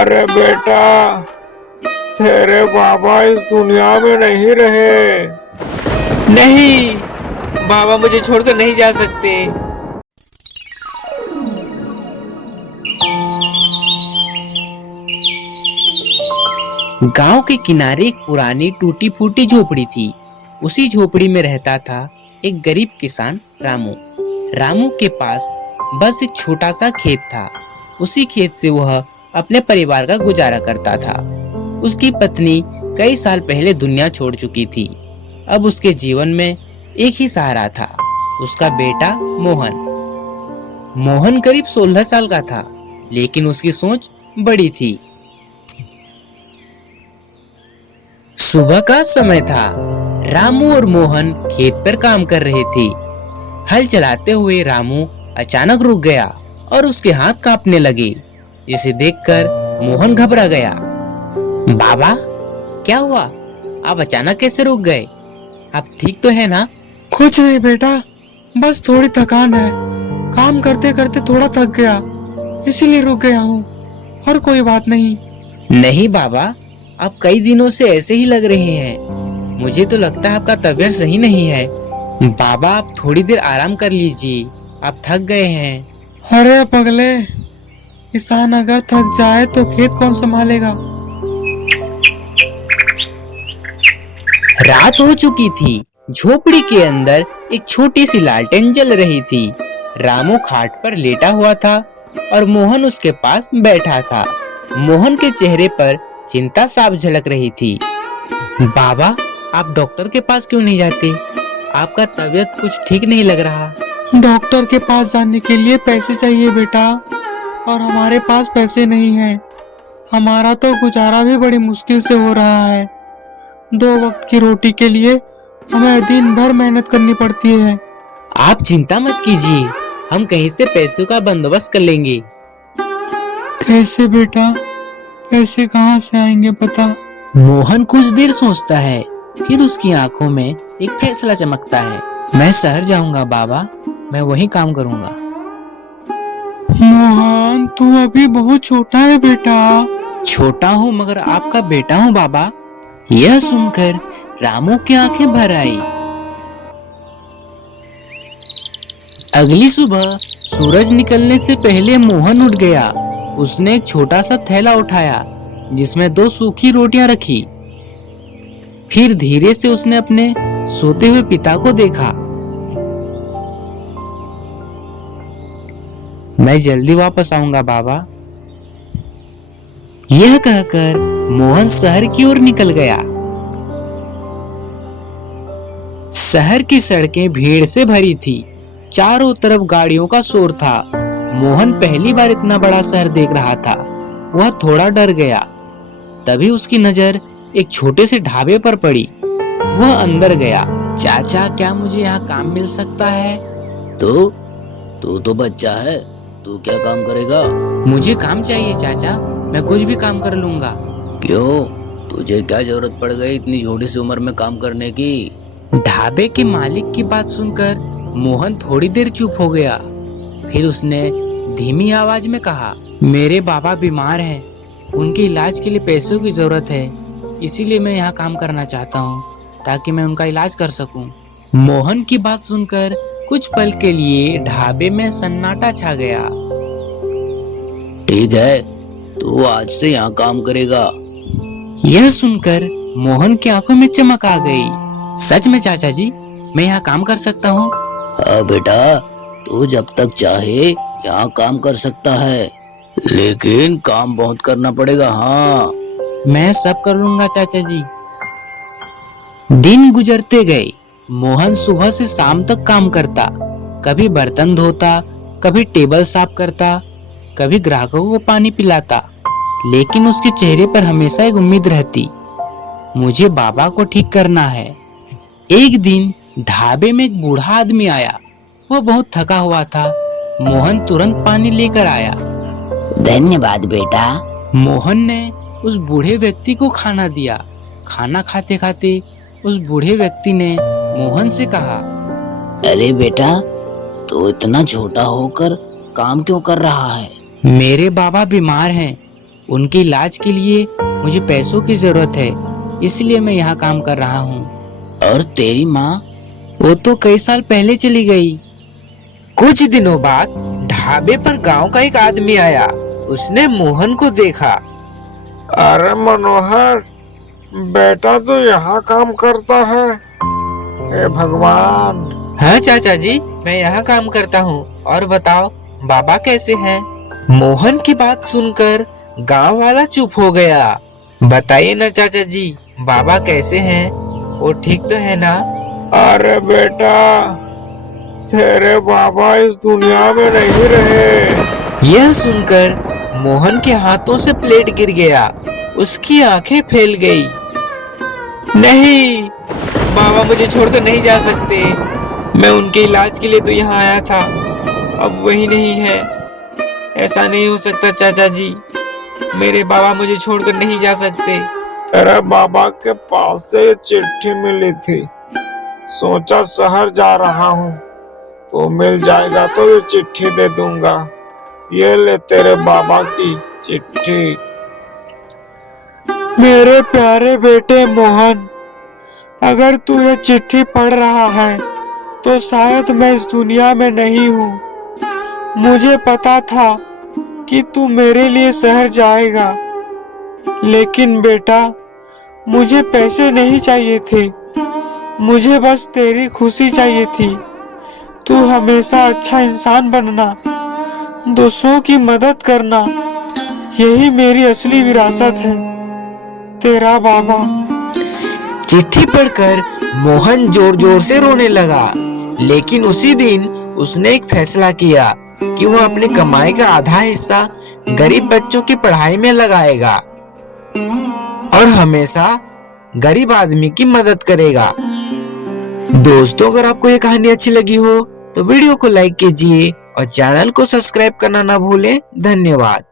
अरे बेटा, तेरे बाबा इस दुनिया में नहीं रहे। नहीं, बाबा मुझे छोड़कर नहीं जा सकते। गांव के किनारे एक पुरानी टूटी फूटी झोपड़ी थी। उसी झोपड़ी में रहता था एक गरीब किसान रामू। रामू के पास बस एक छोटा सा खेत था। उसी खेत से वह अपने परिवार का गुजारा करता था। उसकी पत्नी कई साल पहले दुनिया छोड़ चुकी थी। अब उसके जीवन में एक ही सहारा था, उसका बेटा मोहन। मोहन करीब 16 साल का था, लेकिन उसकी सोच बड़ी थी। सुबह का समय था। रामू और मोहन खेत पर काम कर रहे थे। हल चलाते हुए रामू अचानक रुक गया और उसके हाथ कांपने लगे, जिसे देखकर मोहन घबरा गया। बाबा, क्या हुआ? आप अचानक कैसे रुक गए? आप ठीक तो है ना? कुछ नहीं बेटा, बस थोड़ी थकान है। काम करते करते थोड़ा थक गया, इसीलिए रुक गया हूँ। और कोई बात नहीं। नहीं बाबा, आप कई दिनों से ऐसे ही लग रहे हैं। मुझे तो लगता है आपका तबीयत सही नहीं है। बाबा, आप थोड़ी देर आराम कर लीजिए, आप थक गए हैं। अरे पगले, किसान अगर थक जाए तो खेत कौन संभालेगा? रात हो चुकी थी। झोपड़ी के अंदर एक छोटी सी लालटेन जल रही थी। रामू खाट पर लेटा हुआ था और मोहन उसके पास बैठा था। मोहन के चेहरे पर चिंता साफ झलक रही थी। बाबा, आप डॉक्टर के पास क्यों नहीं जाते? आपका तबीयत कुछ ठीक नहीं लग रहा। डॉक्टर के पास जाने के लिए पैसे चाहिए बेटा, और हमारे पास पैसे नहीं हैं। हमारा तो गुजारा भी बड़ी मुश्किल से हो रहा है। 2 वक्त की रोटी के लिए हमें दिन भर मेहनत करनी पड़ती है। आप चिंता मत कीजिए, हम कहीं से पैसों का बंदोबस्त कर लेंगे। कैसे बेटा? पैसे कहाँ से आएंगे बता? मोहन कुछ देर सोचता है, फिर उसकी आंखों में एक फैसला चमकता है। मैं शहर जाऊंगा बाबा, मैं वहीं काम करूंगा। मोहन, तू अभी बहुत छोटा है बेटा। छोटा हूँ मगर आपका बेटा हूँ बाबा। यह सुनकर रामू की आंखें भर आई। अगली सुबह सूरज निकलने से पहले मोहन उठ गया। उसने एक छोटा सा थैला उठाया, जिसमें 2 सूखी रोटियां रखी। फिर धीरे से उसने अपने सोते हुए पिता को देखा। मैं जल्दी वापस आऊंगा बाबा। यह कहकर मोहन शहर की ओर निकल गया। शहर की सड़कें भीड़ से भरी थी। चारों तरफ गाड़ियों का शोर था। मोहन पहली बार इतना बड़ा शहर देख रहा था। वह थोड़ा डर गया। तभी उसकी नजर एक छोटे से ढाबे पर पड़ी। वह अंदर गया। चाचा, क्या मुझे यहाँ काम मिल सकता है? तू तो बच्चा है, तू क्या काम करेगा? मुझे काम चाहिए चाचा, मैं कुछ भी काम कर लूंगा। क्यों, तुझे क्या जरूरत पड़ गई इतनी छोटी सी उम्र में काम करने की? ढाबे के मालिक की बात सुनकर मोहन थोड़ी देर चुप हो गया। फिर उसने धीमी आवाज में कहा, मेरे बाबा बीमार हैं, उनके इलाज के लिए पैसों की जरूरत है, इसीलिए मैं यहाँ काम करना चाहता हूँ ताकि मैं उनका इलाज कर सकूं। मोहन की बात सुनकर कुछ पल के लिए ढाबे में सन्नाटा छा गया। ठीक है, तू आज से यहाँ काम करेगा। यह सुनकर मोहन की आंखों में चमक आ गई। सच में चाचा जी, मैं यहाँ काम कर सकता हूँ? हाँ बेटा, तू जब तक चाहे यहाँ काम कर सकता है, लेकिन काम बहुत करना पड़ेगा। हाँ, मैं सब कर लूंगा चाचा जी। दिन गुजरते गए। मोहन सुबह से शाम तक काम करता। कभी बर्तन धोता, कभी टेबल साफ करता, कभी ग्राहकों को पानी पिलाता। लेकिन उसके चेहरे पर हमेशा एक उम्मीद रहती, मुझे बाबा को ठीक करना है। एक दिन ढाबे में एक बूढ़ा आदमी आया। वह बहुत थका हुआ था। मोहन तुरंत पानी लेकर आया। धन्यवाद बेटा। मोहन ने उस बूढ़े व्यक्ति को खाना दिया। खाना खाते खाते उस बूढ़े व्यक्ति ने मोहन से कहा, अरे बेटा, तू इतना छोटा होकर काम क्यों कर रहा है? मेरे बाबा बीमार हैं, उनके इलाज के लिए मुझे पैसों की जरूरत है, इसलिए मैं यहाँ काम कर रहा हूँ। और तेरी माँ? वो तो कई साल पहले चली गई। कुछ दिनों बाद ढाबे पर गांव का एक आदमी आया। उसने मोहन को देखा। अरे मनोहर, बेटा तो यहाँ काम करता है। हे भगवान। हाँ चाचा जी, मैं यहाँ काम करता हूँ। और बताओ, बाबा कैसे हैं? मोहन की बात सुनकर गांव वाला चुप हो गया। बताइए ना चाचा जी, बाबा कैसे हैं? वो ठीक तो है ना? अरे बेटा, तेरे बाबा इस दुनिया में नहीं रहे। यह सुनकर मोहन के हाथों से प्लेट गिर गया। उसकी आंखें फैल गई। नहीं, बाबा मुझे छोड़कर नहीं जा सकते। मैं उनके इलाज के लिए तो यहाँ आया था, अब वही नहीं है। ऐसा नहीं हो सकता चाचा जी, मेरे बाबा मुझे छोड़कर नहीं जा सकते। तेरे बाबा के पास से ये चिट्ठी मिली थी। सोचा शहर जा रहा हूँ तो मिल जाएगा तो ये चिट्ठी दे दूंगा। ये ले तेरे बाबा की चिट्ठी। मेरे प्यारे बेटे मोहन, अगर तू ये चिट्ठी पढ़ रहा है तो शायद मैं इस दुनिया में नहीं हूँ। मुझे पता था कि तू मेरे लिए शहर जाएगा, लेकिन बेटा मुझे पैसे नहीं चाहिए थे। मुझे बस तेरी खुशी चाहिए थी। तू हमेशा अच्छा इंसान बनना, दूसरों की मदद करना, यही मेरी असली विरासत है। तेरा बाबा। चिट्ठी पढ़कर मोहन जोर जोर से रोने लगा। लेकिन उसी दिन उसने एक फैसला किया कि वह अपने कमाई का आधा हिस्सा गरीब बच्चों की पढ़ाई में लगाएगा और हमेशा गरीब आदमी की मदद करेगा। दोस्तों, अगर आपको ये कहानी अच्छी लगी हो तो वीडियो को लाइक कीजिए और चैनल को सब्सक्राइब करना ना भूलें। धन्यवाद।